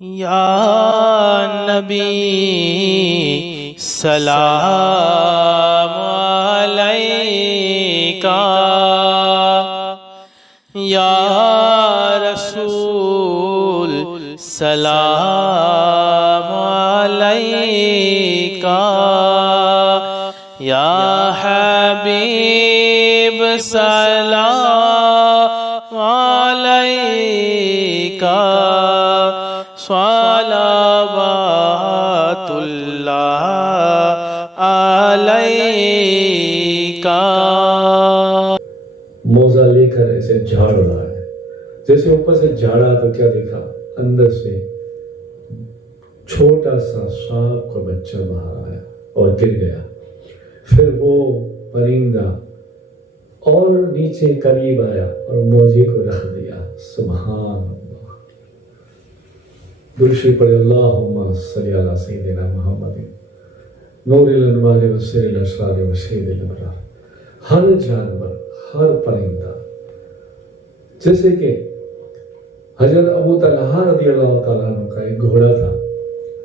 یا نبی سلام علیکہ، یا رسول سلام علیکہ، یا حبیب سلام علیکہ، صلوات اللہ علیکہ۔ موزہ لے کر ایسے جھاڑ رہا ہے، جیسے اوپر سے جھاڑا تو کیا دیکھا، اندر سے چھوٹا سا سانپ کا بچہ باہر آیا اور گر گیا۔ پھر وہ پرندہ اور نیچے قریب آیا اور موزے کو رکھ دیا۔ سبحان اللہ، درشی پڑھے، اللہم صلی علی سیدنا محمد نور الانوار وسیر الاسرار وسید الابرار۔ ہر جانور، ہر پرندہ، جیسے کہ حضرت ابو طلحہ رضی اللہ تعالیٰ عنہ کا ایک گھوڑا تھا،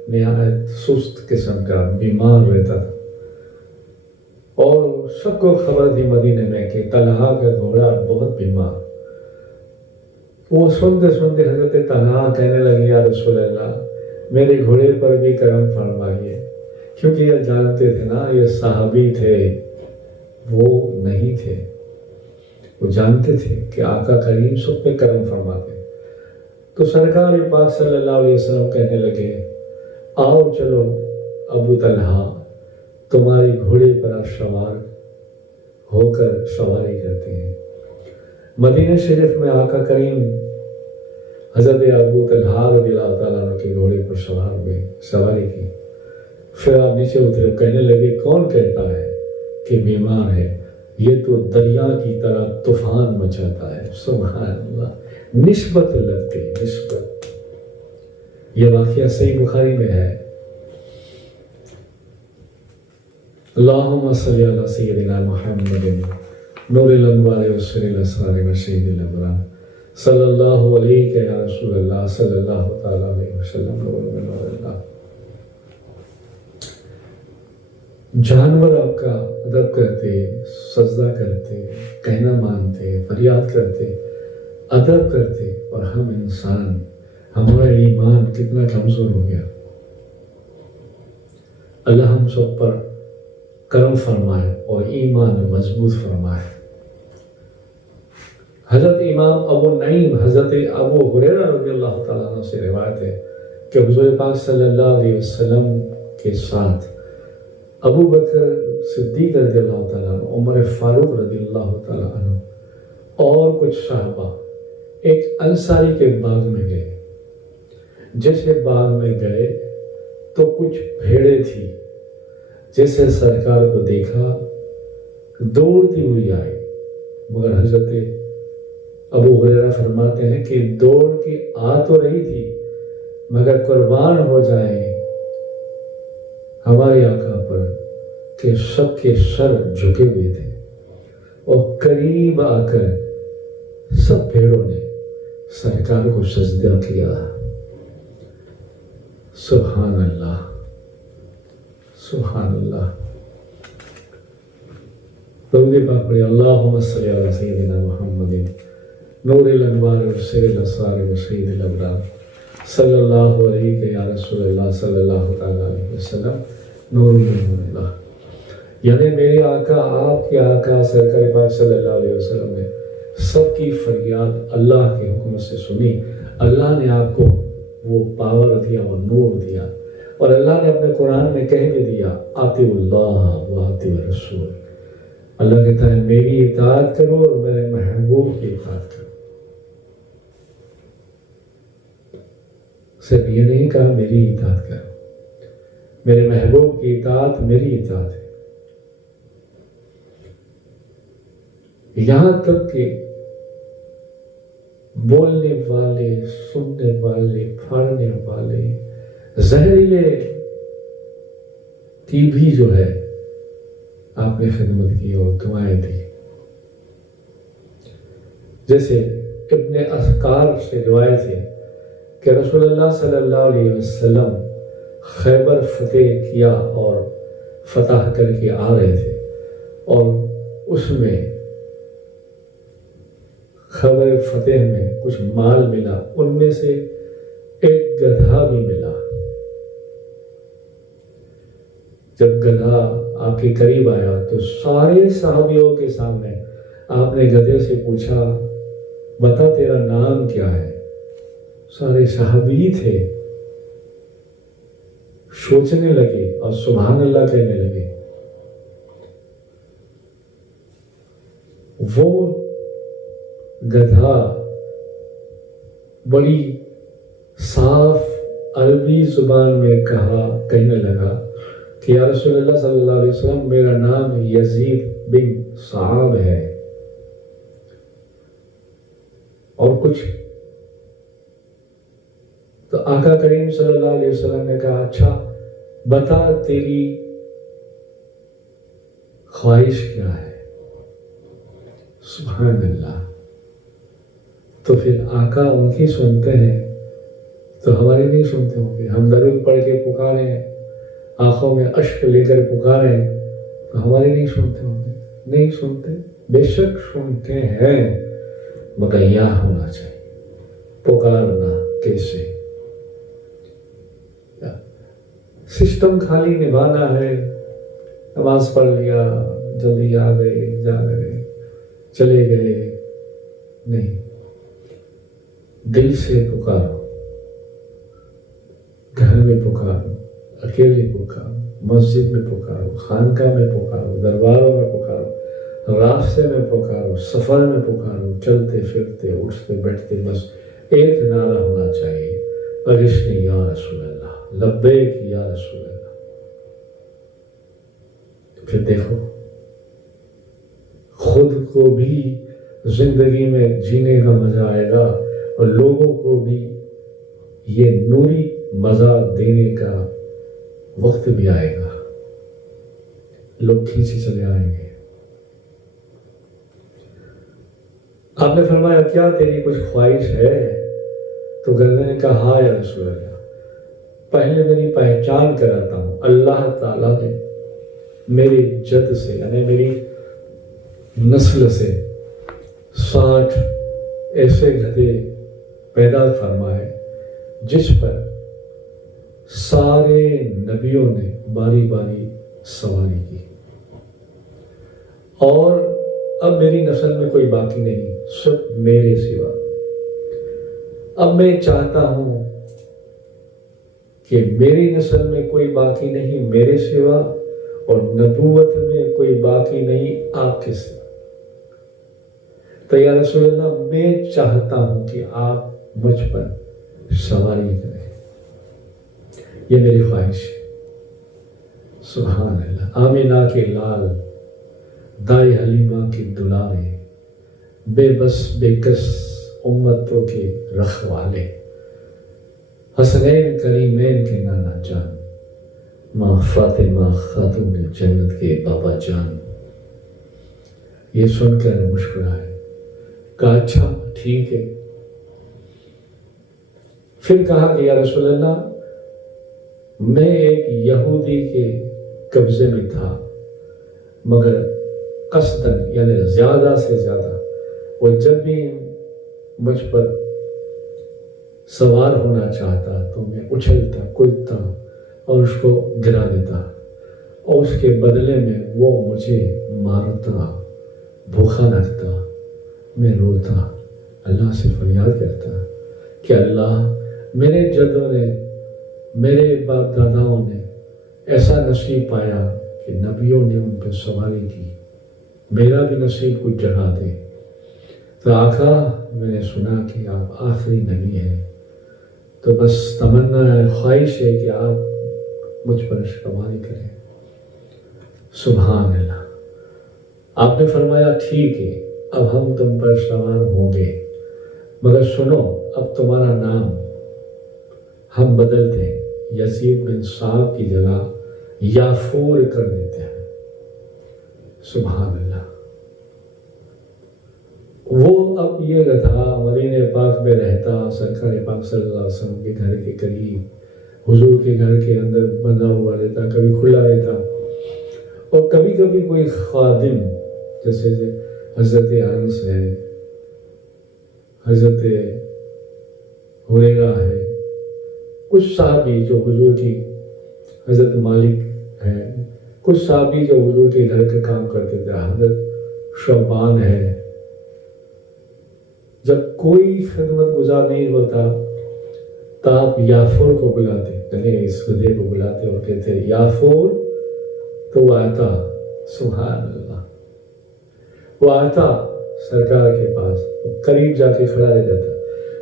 نہایت سست قسم کا، بیمار رہتا تھا، اور سب کو خبر تھی مدینے میں کہ طلحہ کا گھوڑا بہت بیمار۔ وہ سنتے سنتے حضرت طلحہ کہنے لگے، یا رسول اللہ میرے گھوڑے پر بھی کرم فرمائیے، کیونکہ یہ جانتے تھے نا یہ صحابی تھے، وہ نہیں تھے، وہ جانتے تھے کہ آقا کریم سب پہ کرم فرماتے۔ تو سرکار پاک صلی اللہ علیہ وسلم کہنے لگے، آؤ چلو ابو طلحہ تمہاری گھوڑے پر آپ سوار ہو کر سواری کرتے ہیں۔ مدینہ شریف میں آقا کریم حضرت ابو طلحہ رضی اللہ تعالیٰ عنہ کے گھوڑے پر سوار ہوئے، سواری کی۔ پھر آپ نیچے اترے، کہنے لگے کون کہتا ہے کہ بیمار ہے، یہ تو دریا کی طرح طوفان مچاتا ہے۔ سبحان اللہ، نسبت لگتی، نسبت۔ یہ واقعہ صحیح بخاری میں ہے۔ اللہم صلی علی سیدنا محمد نور الانوار وسر الاسرار وسید الابرار، صلی اللہ علیہ یا رسول اللہ، صلی اللہ تعالیٰ علیہ وسلم، نور من نور اللہ۔ جانور آپ کا ادب کرتے، سجدہ کرتے، کہنا مانتے، فریاد کرتے، ادب کرتے، اور ہم انسان، ہمارا ایمان کتنا کمزور ہو گیا۔ اللہ ہم سب پر کرم فرمائے اور ایمان مضبوط فرمائے۔ حضرت امام ابو نعیم حضرت ابو ہریرہ رضی اللہ تعالیٰ عنہ سے روایت ہے کہ حضور پاک صلی اللہ علیہ وسلم کے ساتھ ابو بکر صدیق رضی اللہ تعالیٰ عنہ، عمر فاروق رضی اللہ تعالیٰ عنہ اور کچھ صحابہ ایک انصاری کے باغ میں گئے۔ جیسے باغ میں گئے تو کچھ بھیڑیں تھی، جیسے سرکار کو دیکھا دوڑتی ہوئی آئی، مگر حضرت ابو ہریرہ فرماتے ہیں کہ دوڑ کے آ تو رہی تھی، مگر قربان ہو جائیں ہمارے آقا پر کہ سب کے سر جھکے ہوئے تھے، اور قریب آ کر سب بھیڑوں نے سرکار کو سجدہ کیا۔ سبحان اللہ، سبحان اللہ۔ درود پاک پڑھیں، اللہم صلی علی سیدنا محمد نور الانوار وسر الاسرار وسید الابرار، صلی اللہ علیہ یا رسول اللہ، صلی اللہ تعالیٰ علیہ وسلم، نور من نور اللہ۔ یعنی میرے آقا، آپ کے آقا سرکار پاک صلی اللہ علیہ وسلم نے سب کی فریاد اللہ کے حکم سے سنی۔ اللہ نے آپ کو وہ پاور دیا، وہ نور دیا، اور اللہ نے اپنے قرآن میں کہہ بھی دیا، اطیعوا اللہ و اطیعوا الرسول۔ اللہ کہتا ہے میری اطاعت کرو اور میرے محبوب کی اطاعت کرو۔ صرف یہ نہیں کہا میری اطاعت کرو، میرے محبوب کی اطاعت میری اطاعت ہے۔ یہاں تک کہ بولنے والے، سننے والے، پھاڑنے والے، زہریلے کی بھی جو ہے آپ نے خدمت کی اور دعائیں دی۔ جیسے ابن اذکار سے روایت ہے کہ رسول اللہ صلی اللہ علیہ وسلم خیبر فتح کیا اور فتح کر کے آ رہے تھے، اور اس میں خیبر فتح میں کچھ مال ملا، ان میں سے ایک گدھا بھی ملا۔ جب گدھا آپ کے قریب آیا تو سارے صحابیوں کے سامنے آپ نے گدھے سے پوچھا، بتا تیرا نام کیا ہے؟ سارے صحابی تھے، سوچنے لگے اور سبحان اللہ کہنے لگے۔ وہ گدھا بڑی صاف عربی زبان میں کہنے لگا کہ یا رسول اللہ صلی اللہ علیہ وسلم، میرا نام یزید بن صعب ہے، اور کچھ؟ تو آقا کریم صلی اللہ علیہ وسلم نے کہا، اچھا بتا تیری خواہش کیا ہے؟ سبحان اللہ۔ تو پھر آقا ان کی سنتے ہیں تو ہماری نہیں سنتے ہوں گے؟ ہم درود پڑھ کے پکارے ہیں، آنکھوں میں اشک لے کر پکارے ہیں، تو ہماری نہیں سنتے ہوں گے؟ نہیں سنتے، بے شک سنتے ہیں، مگر یہاں ہونا چاہیے پکارنا کیسے۔ سسٹم خالی نبھانا ہے، نماز پڑھ لیا، جلدی آ گئے، جا گئے، چلے گئے، نہیں، دل سے پکارو، گھر میں پکارو، اکیلے پکارو، مسجد میں پکارو، خانقاہ میں پکارو، درباروں میں پکارو، راستے میں پکارو، سفر میں پکارو، چلتے پھرتے اٹھتے بیٹھتے، بس ایک نعرہ ہونا چاہیے، اغثنی یا رسول اللہ، لبیک یا رسول اللہ۔ پھر دیکھو خود کو بھی زندگی میں جینے کا مزہ آئے گا، اور لوگوں کو بھی یہ نوری مزہ دینے کا وقت بھی آئے گا، لوگ کھینچے چلے آئیں گے۔ آپ نے فرمایا، کیا تیری کچھ خواہش ہے؟ تو گدھے نے کہا، ہاں یا رسول اللہ، پہلے میری پہچان کراتا ہوں، اللہ تعالیٰ نے میری جد سے یعنی میری نسل سے 60 ایسے گدھے پیدا فرمائے جس پر سارے نبیوں نے باری باری سواری کی، اور اب میری نسل میں کوئی باقی نہیں، صرف میرے سوا۔ اب میں چاہتا ہوں کہ میری نسل میں کوئی باقی نہیں میرے سوا، اور نبوت میں کوئی باقی نہیں آپ کے سوا۔ تو یا رسول اللہ، میں چاہتا ہوں کہ آپ مجھ پر سواری کریں، یہ میری خواہش ہے۔ سبحان اللہ۔ آمینہ کے لال، دائی حلیمہ کی دلارے، بے بس بے کس امتوں کے رکھوالے، حسنین کریمین کے نانا جان، ماں فاطمہ خاتون جنت کے بابا جان۔ یہ سن کر مسکرائے، کہا اچھا ٹھیک ہے۔ پھر کہا کہ یا رسول اللہ، میں ایک یہودی کے قبضے میں تھا، مگر قصداً یعنی زیادہ سے زیادہ وہ جب بھی مجھ پر سوار ہونا چاہتا تو میں اچھلتا کودتا اور اس کو گرا دیتا، اور اس کے بدلے میں وہ مجھے مارتا، بھوکا رکھتا، میں روتا، اللہ سے فریاد کرتا کہ اللہ، میرے جدوں نے، میرے باپ داداؤں نے ایسا نصیب پایا کہ نبیوں نے ان پہ سواری کی، میرا بھی نصیب کچھ جگہ دے۔ تو آقا، میں نے سنا کہ آپ آخری نبی ہیں، تو بس تمنا ہے، خواہش ہے کہ آپ مجھ پر سواری کریں۔ سبحان اللہ۔ آپ نے فرمایا ٹھیک ہے، اب ہم تم پر سوار ہوں گے، مگر سنو، اب تمہارا نام ہم بدلتے ہیں، یزید بن صعب کی جگہ یافور کر دیتے ہیں۔ سبحان اللہ۔ وہ اب یہ گدھا مدینہ پاک میں رہتا، سرکار پاک صلی اللہ علیہ وسلم کے گھر کے قریب حضور کے گھر کے اندر بندھا ہوا رہتا، کبھی کھلا رہتا، اور کبھی کبھی کوئی خادم جیسے حضرت انس ہے، حضرت ہریرہ ہے، کچھ صحابی جو حضور کی، حضرت مالک ہے، کچھ صحابی جو حضور کے گھر کا کام کرتے تھے، حضرت شعبان ہے، جب کوئی خدمت گزار نہیں ہوتا تو آپ یافور کو بلاتے، یعنی اس گدھے کو بلاتے اور کہتے یافور، تو وہ آتا، سبحان اللہ، وہ آتا سرکار کے پاس، وہ قریب جا کے کھڑا رہ جاتا،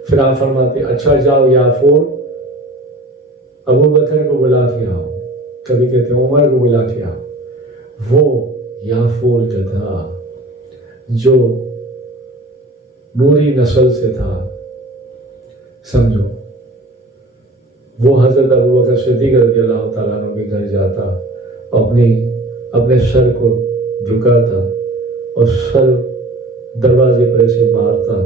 پھر آپ فرماتے اچھا جاؤ یافور ابو بکر کو بلا کے آؤ، کبھی کہتے عمر کو بلا کے آؤ۔ وہ یافور گدھا جو نوری نسل سے تھا، سمجھو، وہ حضرت ابو بکر صدیق رضی اللہ تعالیٰ عنہ کے گھر جاتا، اپنے سر کو جھکاتا اور سر دروازے پر ایسے مارتا،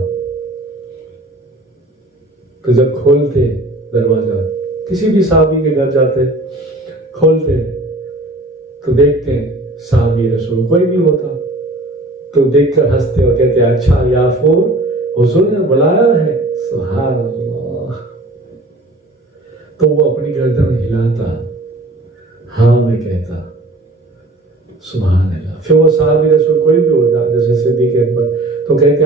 تو جب کھولتے دروازہ، کسی بھی صحابی کے گھر جاتے کھولتے تو دیکھتے صحابی رسول کوئی بھی ہوتا، تو دیکھ کر ہنستے اور کہتے اچھا یافور حضور نے بلایا ہے، سبحان اللہ، تو وہ اپنی گردن ہلاتا، ہاں میں کہتا سبحان اللہ، پھر وہ صحابی رسول کوئی بھی ہوتا جیسے صدیق اکبر، تو کہتے